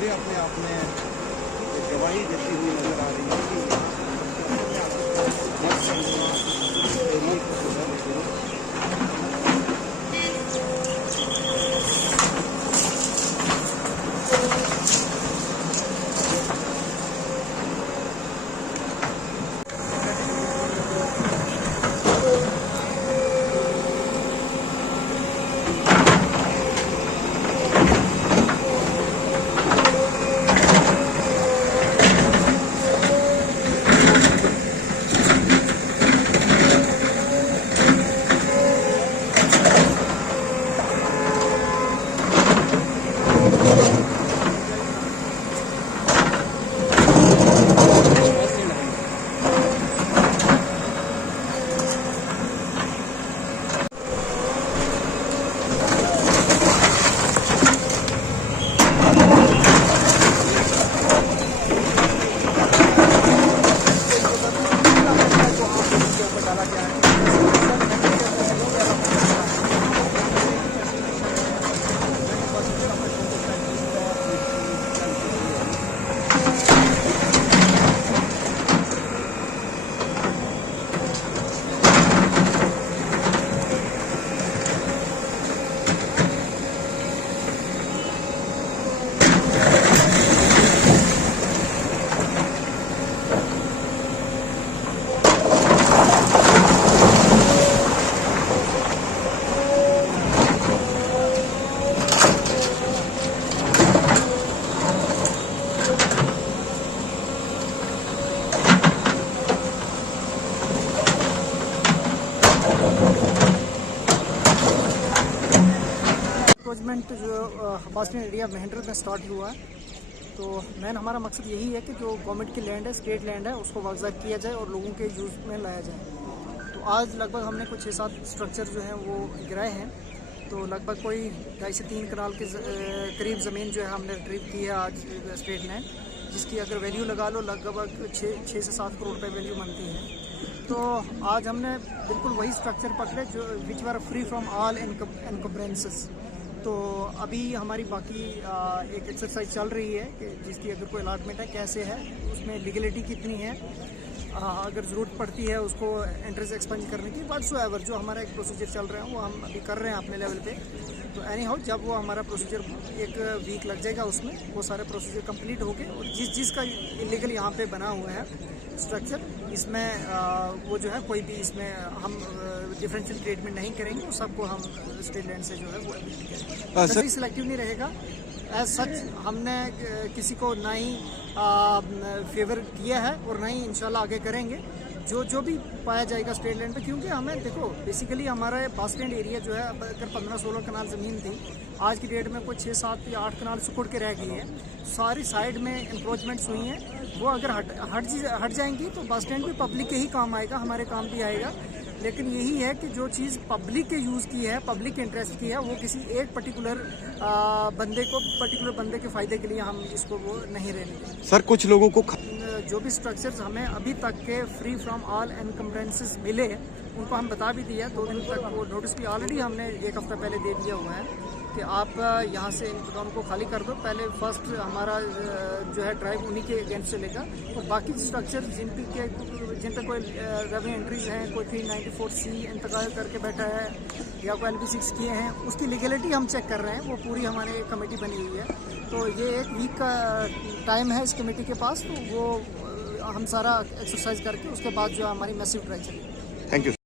तस्वीरें अपने आप में गवाही देती हुई नजर आ रही है कि एनक्रोचमेंट जो बस स्टैंड एरिया महेंद्र में स्टार्ट हुआ है, तो मेन हमारा मकसद यही है कि जो गवर्नमेंट की लैंड है, स्टेट लैंड है, उसको वागज़ार किया जाए और लोगों के यूज़ में लाया जाए। तो आज लगभग हमने कुछ 6-7 स्ट्रक्चर जो हैं वो गिराए हैं। तो लगभग कोई 2.5 से 3 कनाल के करीब ज़मीन जो है हमने रिट्रीव की है आज स्टेट लैंड, जिसकी अगर वैल्यू लगा लो लगभग 6 से 7 करोड़ रुपये वैल्यू बनती है। तो आज हमने बिल्कुल वही स्ट्रक्चर पकड़े जो विच वर फ्री फ्रॉम ऑल इनकम्प्रेंसेस। तो अभी हमारी बाकी एक एक्सरसाइज चल रही है कि जिसकी अगर कोई अलॉटमेंट है कैसे है, उसमें लीगलिटी कितनी है, अगर ज़रूरत पड़ती है उसको इंटरेस्ट एक्सपेंड करने की, बट सो एवर जो हमारा एक प्रोसीजर चल रहा है वो हम अभी कर रहे हैं अपने लेवल पे। तो एनी हाउ जब वो हमारा प्रोसीजर 1 वीक लग जाएगा, उसमें वो सारे प्रोसीजर कंप्लीट हो गए और जिसका इलीगल यहाँ पे बना हुआ है स्ट्रक्चर, इसमें वो जो है कोई भी इसमें हम डिफरेंशियल ट्रीटमेंट नहीं करेंगे, वो सबको हम स्टेट लैंड से जो है वो करेंगे। सिलेक्टिव नहीं रहेगा। एज सच हमने किसी को ना ही फेवर किया है और ना ही इंशाल्लाह आगे करेंगे। जो भी पाया जाएगा स्टेट लैंड पे, क्योंकि हमें देखो बेसिकली हमारा बस स्टैंड एरिया जो है अगर 15-16 कनाल ज़मीन थी, आज की डेट में कोई 6-7 या 8 कनाल सुकुड़ के रह गई है। सारी साइड में इंक्रोचमेंट्स हुई हैं, वो अगर हट जाएंगी तो बस स्टैंड भी पब्लिक के ही काम आएगा, हमारे काम भी आएगा। लेकिन यही है कि जो चीज़ पब्लिक के यूज़ की है, पब्लिक के इंटरेस्ट की है, वो किसी एक पर्टिकुलर बंदे के फ़ायदे के लिए हम इसको वो नहीं रहने। सर कुछ लोगों को जो भी स्ट्रक्चर्स हमें अभी तक के फ्री फ्रॉम ऑल एनकम्प्रेंसेस मिले, उनको हम बता भी दिया। 2 दिन तक वो नोटिस भी ऑलरेडी हमने 1 हफ्ता पहले दे दिया हुआ है कि आप यहाँ से इन दुकानों को खाली कर दो। पहले फर्स्ट हमारा जो है ड्राइव उन्हीं के अगेंस्ट चलेगा और बाकी स्ट्रक्चर जिन पर कोई रेवेन्यू एंट्रीज हैं, कोई 394C इंतकाल करके बैठा है या कोई LB6 किए हैं, उसकी लीगलिटी हम चेक कर रहे हैं। वो पूरी हमारी कमेटी बनी हुई है। तो ये 1 वीक का टाइम है इस कमेटी के पास, तो वो हम सारा एक्सरसाइज करके उसके बाद जो हमारी मैसिव ड्राइव चलेगी। Thank you.